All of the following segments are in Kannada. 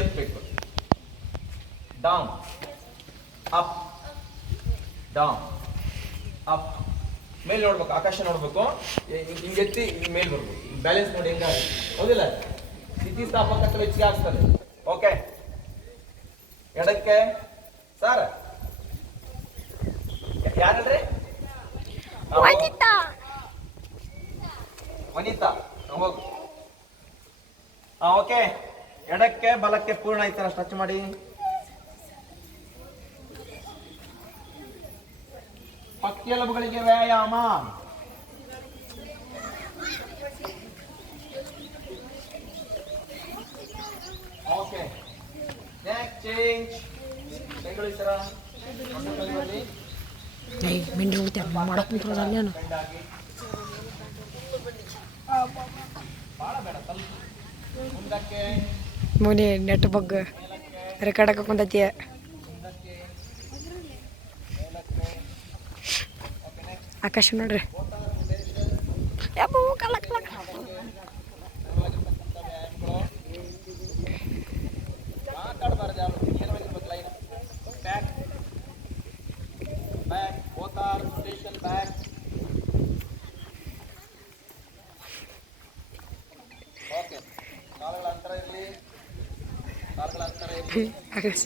ಎತ್ತಬೇಕು ಡೌನ್ ಅಪ್ ಡೌನ್ ಅಪ್ ಮೇಲೆ ನೋಡ್ಬೇಕು ಆಕಾಶ ನೋಡ್ಬೇಕು. ಹಿಂಗೆ ಎತ್ತಿ ಹಿಂಗ್ ಮೇಲ್ ಬರ್ಬೇಕು. ಬ್ಯಾಲೆನ್ಸ್ ನೋಡಿ ಹೆಂಗ ಹೌದಿಲ್ಲ? ಸ್ಥಿತಿಸ್ಥಾಪಕತ್ವ ಹೆಚ್ಚಿಗೆ ಆಗ್ತದೆ. ಓಕೆ ಎಡಕ್ಕೆ. ಸರ್ ಯಾರಲ್ರಿ? ವನಿತಾ. ವನಿತಾ. ಹೋಗು. ಹಾ ಓಕೆ ಎಡಕ್ಕೆ ಬಲಕ್ಕೆ ಪೂರ್ಣ ಈ ತರ ಟಚ್ ಮಾಡಿ. ಪಕ್ಕೆಲುಬುಗಳಿಗೆ ವ್ಯಾಯಾಮ. ಓಕೆ ನೆಕ್ಸ್ಟ್ ಚೇಂಜ್ ಕೈಗಳು ಈ ತರ ಒಂದು ಕೈಯಲ್ಲಿ ಏಯ್ ಮೆಂಡಿ ಹೋಗ್ತೇವೆ ಮಾಡಕ್ ಕುಂತ್ರದ ಅಲ್ಲೇನು ಕೈಲಾಗಿ ಭಾಳ ಬೇಡ ಸ್ವಲ್ಪ ಮುಂದಕ್ಕೆ. ಮುನಿ ನೆಟ್ ಬಗ್ಗೆ ರೆಕಾರ್ಡ್ ಹಾಕೊಂಡತಿ ಆಕಾಶ ನೋಡ್ರಿ. ಓಕೆ ಕಾಲಗಳ ಅಂತರ ಇರಲಿ ಕಾಲುಗಳ ಅಂತರ ಇರಲಿ ಆಕಾಶ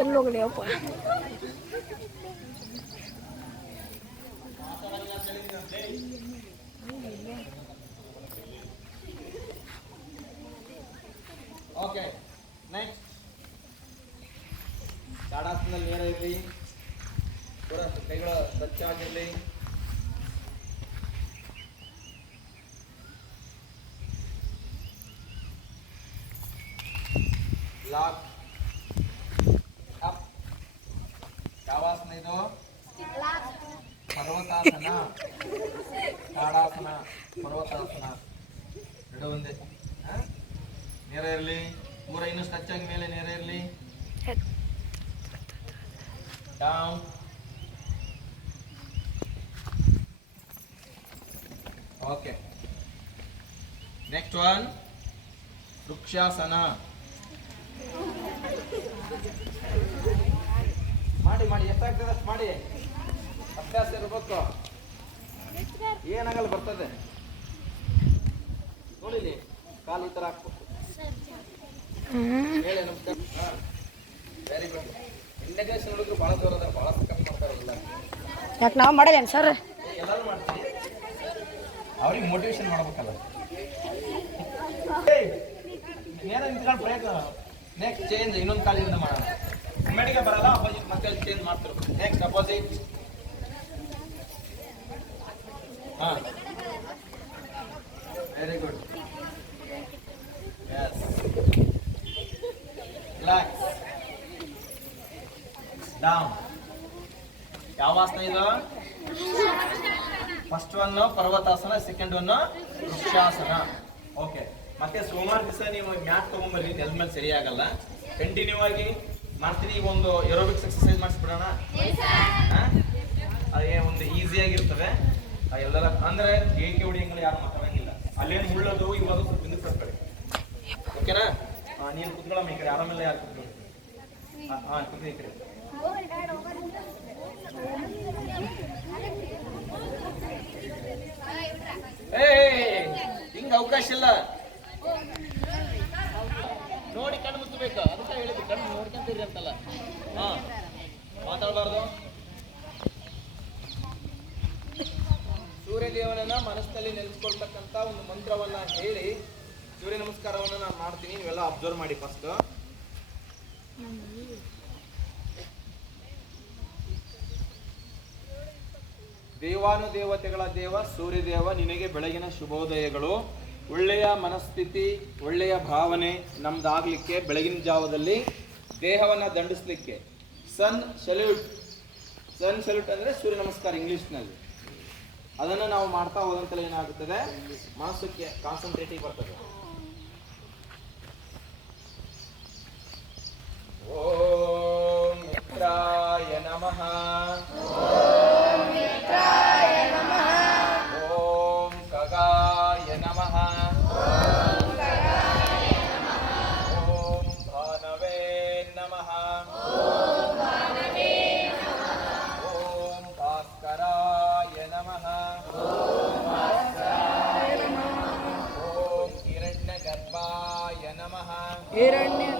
ಎಲ್ಲಿ ಹೋಗ್ಲಿ ಅಪ್ಪ ಓಕೆ ನೆಕ್ಸ್ಟ್ ತಾಡಾಸನದಲ್ಲಿ ನೇರ ಇರಲಿ ಪೂರ ಕೈಗಳು ಸ್ವಚ್ಛವಾಗಿರಲಿ ಲಾಕ್ ಅಪ್. ಯಾವ ಆಸನ ಇದು ಪರ್ವತಾಸನ. ತಾಡಾಸನ ಪರ್ವತಾಸನ. ಎರಡು ಒಂದೇ? ನೇರ ಇರಲಿ. ಪೂರ ಇನ್ನೂ ಟಚ್ ಆಗಿ ಮೇಲೆ ನೇರ ಇರಲಿ. Down okay next one vrikshasana. ಮಾಡಿ ಮಾಡಿ ಎಷ್ಟಾಗ್ತದೆ ಅಷ್ಟು ಮಾಡಿ. ಅಭ್ಯಾಸ ಇರಬೇಕು. ಏನಾಗಲ್ಲ ಬರ್ತದೆ. ನೋಡಿಲಿ ಕಾಲು ಈ ಥರ ಹಾಕ್ಬೇಕು. ಹೇಳಿ ನಮಸ್ಕಾರ. ವೆರಿ ಗುಡ್ ಇಂಡಗ್ರೇಷನ್ ಹುಡುಗರು ಭಾಳ ದೂರ ಅದಾರೆ ಭಾಳ ಕಮ್ಮಿ ಮಾಡ್ತಾರಲ್ಲ ಯಾಕೆ ನಾವು ಮಾಡಲೇನು ಸರ್ ಎಲ್ಲರೂ ಮಾಡ್ತೀವಿ ಅವ್ರಿಗೆ ಮೋಟಿವೇಶನ್ ಮಾಡ್ಬೇಕಲ್ಲ. ಏನೋ ನಿಂತ್ಕೊಂಡು ಪ್ರಯತ್ನ. ನೆಕ್ಸ್ಟ್ ಚೇಂಜ್ ಇನ್ನೊಂದು ಕಾಲಿಂದ ಮಾಡೋಣ. ಮೆಡಿಗೆ ಬರಲ್ಲ ಅಪೋಸಿಟ್ ಮತ್ತೆ ಚೇಂಜ್ ಮಾಡ್ತಿರು ನೆಕ್ಸ್ಟ್ ಅಪೋಸಿಟ್ ಹಾಂ. ವೆರಿ ಗುಡ್ ಎಸ್ ರಿಲ್ಯಾಕ್ಸ್ ಡಾಮ್ ಯಾವ ಆಸನ ಇದು? First one parvatasana second one vrikshasana. Okay ಮತ್ತೆ ಸೋಮವಾರ ದಿವಸ ನೀವು ಮ್ಯಾಟ್ ತಗೊಂಡ್ಬರ್ರಿ ನೆಲದ ಮೇಲೆ ಸರಿಯಾಗಲ್ಲ. ಕಂಟಿನ್ಯೂ ಆಗಿ ಮಾಡ್ತೀನಿ ಈಗ ಒಂದು ಏರೋಬಿಕ್ಸ್ ಎಕ್ಸರ್ಸೈಸ್ ಮಾಡಿಸ್ಬಿಡೋಣ? ಅದೇ ಒಂದು ಈಸಿಯಾಗಿರ್ತವೆ ಎಲ್ಲರ ಅಂದ್ರೆ ಏಕೆ ಹೊಡಿಯಂಗಿಲ್ಲ ಯಾರು ಮಾತಾಡಂಗಿಲ್ಲ. ಅಲ್ಲೇನು ಮುಳ್ಳೋದು ಇವಾಗ ಸ್ವಲ್ಪ ಹಿಂದಕ್ಕೆ ಬರ್ತಾರೆ ಓಕೆನಾ ನೀನು ಕುತ್ಕೊಳ್ಳಮ್ಮ ಈ ಕಡೆ ಆರಾಮೆಲ್ಲ ಯಾರು ಕುತ್ಕೊಳ್ಳಿ? ಹಾಂ ಕುತ್ಕೊಳ್ಳಿ ಈ ಕಡೆ. ಏ ಹಿಂಗೆ ಅವಕಾಶ ಇಲ್ಲ. ನೋಡಿ ಕಣ್ಣು ಮುಚ್ಚಬೇಕು ಅದಕ್ಕೆ ಹೇಳಿದ್ರು ಕಣ್ಣು ನೋಡ್ಕೊಂತೀರಿ ಅಂತಲ್ಲ. ಹಾ. ಮಾತಾಡಬಾರ್ದು. ಸೂರ್ಯದೇವನನ್ನ ಮನಸ್ಸಿನಲ್ಲಿ ನೆನೆಸ್ಕೊಳ್ತಕ್ಕಂತ ಒಂದು ಮಂತ್ರವನ್ನ ಹೇಳಿ ಸೂರ್ಯ ನಮಸ್ಕಾರವನ್ನ ನಾನು ಮಾಡ್ತೀನಿ. ನೀವೆಲ್ಲ ಅಬ್ಸರ್ವ್ ಮಾಡಿ ಫಸ್ಟ್ ದೇವಾನುದೇವತೆಗಳ ದೇವ ಸೂರ್ಯದೇವ, ನಿನಗೆ ಬೆಳಗಿನ ಶುಭೋದಯಗಳು. ಒಳ್ಳೆಯ ಮನಸ್ಥಿತಿ, ಒಳ್ಳೆಯ ಭಾವನೆ ನಮ್ದಾಗಲಿಕ್ಕೆ ಬೆಳಗಿನ ಜಾವದಲ್ಲಿ ದೇಹವನ್ನು ದಂಡಿಸ್ಲಿಕ್ಕೆ. Sun salute. ಸನ್ ಸೆಲ್ಯೂಟ್ ಅಂದರೆ ಸೂರ್ಯ ನಮಸ್ಕಾರ ಇಂಗ್ಲಿಷ್ನಲ್ಲಿ. ಅದನ್ನು ನಾವು ಮಾಡ್ತಾ ಹೋದಂತಲೇ ಏನಾಗುತ್ತದೆ? ಮನಸ್ಸಕ್ಕೆ ಕಾನ್ಸಂಟ್ರೇಟಿವ್ ಬರ್ತದೆ. ಓಂ ನಮಃ. हिरण्य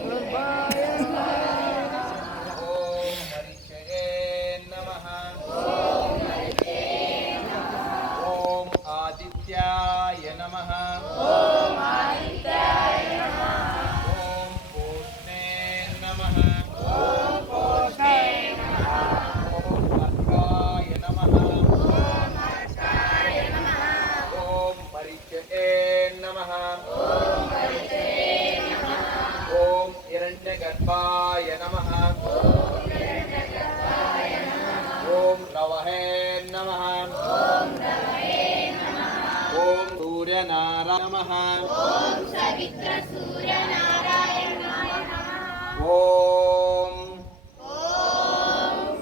ಹಿರಣ್ಯಗರ್ಭಾಯ ನಮಃ ಓಂ ರವಹೇ ನಮಃ ಓಂ ಸೂರ್ಯನಾರಾಯ ನಮಃ ಓಂ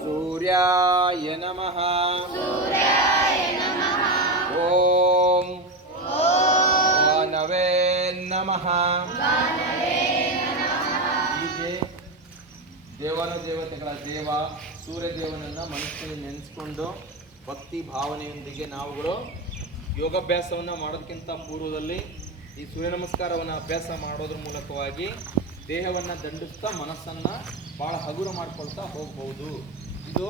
ಸೂರ್ಯಾಯ ನಮಃ ದೇವತೆಗಳ ದೇವ ಸೂರ್ಯ ದೇವನನ್ನ ಮನಸ್ಸಿನಲ್ಲಿ ನೆನೆಸ್ಕೊಂಡು ಭಕ್ತಿ ಭಾವನೆಯೊಂದಿಗೆ ನಾವುಗಳು ಯೋಗಾಭ್ಯಾಸವನ್ನು ಮಾಡೋದಕ್ಕಿಂತ ಪೂರ್ವದಲ್ಲಿ ಈ ಸೂರ್ಯ ನಮಸ್ಕಾರವನ್ನು ಅಭ್ಯಾಸ ಮಾಡೋದ್ರ ಮೂಲಕವಾಗಿ ದೇಹವನ್ನು ದಂಡಿಸ್ತಾ ಮನಸ್ಸನ್ನು ಭಾಳ ಹಗುರ ಮಾಡ್ಕೊಳ್ತಾ ಹೋಗ್ಬೋದು ಇದು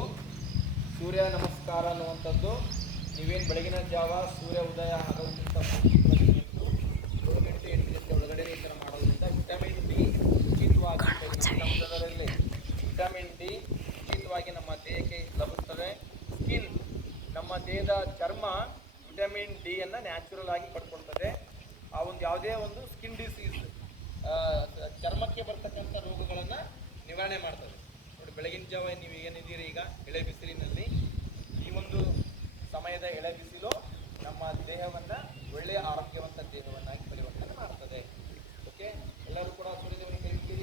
ಸೂರ್ಯ ನಮಸ್ಕಾರ ಅನ್ನುವಂಥದ್ದು. ನೀವೇನು ಬೆಳಗಿನ ಜಾವ ಸೂರ್ಯ ಉದಯ ಆಗೋದಕ್ಕಿಂತ ಗಂಟೆ ಎಂಟು ಗಂಟೆ ಒಳಗಡೆ ಈ ಥರ ಮಾಡೋದ್ರಿಂದ ವಿಟಮಿನ್ ಡಿ ಉಚಿತವಾಗಿ ನಮ್ಮದರಲ್ಲಿ ವಿಟಮಿನ್ ಡಿ ಉಚಿತವಾಗಿ ನಮ್ಮ ದೇಹಕ್ಕೆ ಲಭಿಸ್ತದೆ ಸ್ಕಿನ್ ನಮ್ಮ ದೇಹದ ಚರ್ಮ ವಿಟಮಿನ್ ಡಿ ಅನ್ನು ನ್ಯಾಚುರಲ್ ಆಗಿ ಪಡ್ಕೊಳ್ತದೆ. ಆ ಒಂದು ಯಾವುದೇ ಒಂದು ಸ್ಕಿನ್ ಡಿಸೀಸ್ ಚರ್ಮಕ್ಕೆ ಬರ್ತಕ್ಕಂಥ ರೋಗಗಳನ್ನು ನಿವಾರಣೆ ಮಾಡ್ತದೆ. ನೋಡಿ, ಬೆಳಗಿನ ಜಾವ ನೀವು ಏನಿದ್ದೀರಿ ಈಗ? ಎಳೆ ಬಿಸಿಲಿನಲ್ಲಿ. ಈ ಒಂದು ಸಮಯದ ಎಳೆ ಬಿಸಿಲು ನಮ್ಮ ದೇಹವನ್ನು ಒಳ್ಳೆಯ ಆರೋಗ್ಯವಂತ ದೇಹವನ್ನಾಗಿ ಪರಿವರ್ತನೆ ಮಾಡ್ತದೆ. ಓಕೆ ಎಲ್ಲರೂ ಕೂಡ ಸೂರ್ಯದೇವನಿಗೆ ಕೈ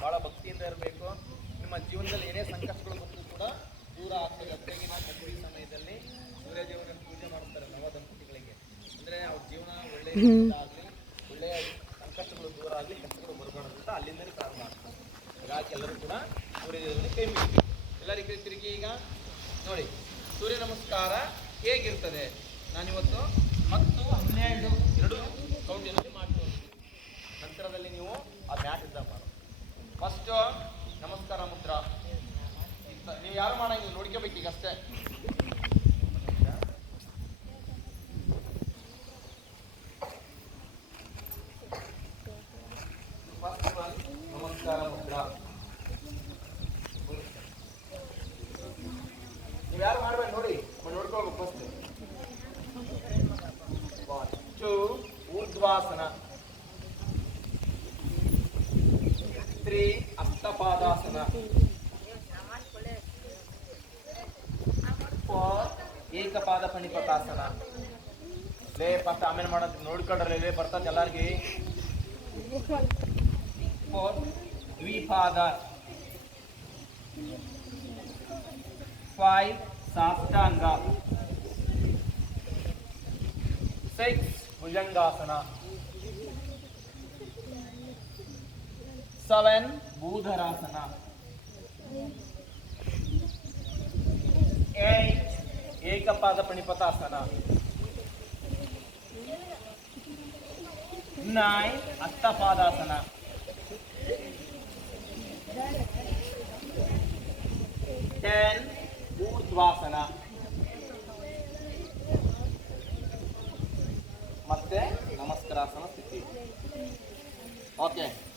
ಭಾಳ ಭಕ್ತಿಯಿಂದ ಇರಬೇಕು. ನಿಮ್ಮ ಜೀವನದಲ್ಲಿ ಏನೇ ಸಂಕಷ್ಟಗಳು ಬಂದರೂ ಕೂಡ ದೂರ ಆಗ್ತದೆ ಅದಕ್ಕಾಗಿ ನಾವು ಮದುವೆ ಸಮಯದಲ್ಲಿ ಸೂರ್ಯದೇವನನ್ನು ಪೂಜೆ ಮಾಡ್ತಾರೆ ನವ ದಂಪತಿಗಳಿಗೆ ಅಂದರೆ ಅವ್ರ ಜೀವನ ಒಳ್ಳೆಯ ಆಗಲಿ ಒಳ್ಳೆಯ ಸಂಕಷ್ಟಗಳು ದೂರ ಆಗಲಿ ಕಷ್ಟಗಳು ಬರಬಾರ್ದು ಅಂತ ಹಾಗಾಗಿ ಎಲ್ಲರೂ ಕೂಡ ಸೂರ್ಯದೇವನಿಗೆ ಕೈ ಮುಗಿಬೇಕು. ಎಲ್ಲರಿಗೆ ತಿರುಗಿ ಈಗ ನೋಡಿ, ಸೂರ್ಯ ನಮಸ್ಕಾರ ಹೇಗಿರ್ತದೆ? ನಾನಿವತ್ತು ಹತ್ತು ಹನ್ನೆರಡು ಎರಡು ಕೌಂಟಿನಲ್ಲಿ ಮಾಡ್ತೀನಿ ನಂತರದಲ್ಲಿ ನೀವು ಆ ಮ್ಯಾಟ್ ಇದ್ದ ಮಾಡಿ ಫಸ್ಟ್ ನಮಸ್ಕಾರ ಮುದ್ರ. ನೀವು ಯಾರು ಮಾಡಂಗಿಲ್ಲ, ನೋಡ್ಕೋಬೇಕು ಈಗ ಅಷ್ಟೇ First one, ನಮಸ್ಕಾರ ಮುದ್ರಾ ನೀವು ಯಾರು ಮಾಡ್ಬೇಕು ನೋಡಿ? ನೋಡ್ಕೊಳ್ಬೇಕು ಫಸ್ಟ್ ಟು ಊರ್ಧ್ವಾಸನ. ತ್ರೀ ಅಷ್ಟಪಾದಾಸನ. ಫೋರ್ ಏಕಪಾದ ಪಣಿಪತಾಸನ ಲೇ ಫಸ್ಟ್ ಆಮೇಲೆ ಮಾಡೋದು ನೋಡ್ಕೊಂಡ್ರೆ ಲೇ ಬರ್ತದೆ ಎಲ್ಲರಿಗೆ. Four dwipada. Five saptanga bhujangasana seven bhudharasana eight eka padapanipatasana nine अष्टपादासना ten ಊರ್ಧ್ವಾಸನ. ಮತ್ತೆ ನಮಸ್ಕಾರಾಸನ ಸ್ಥಿತಿ. ಓಕೆ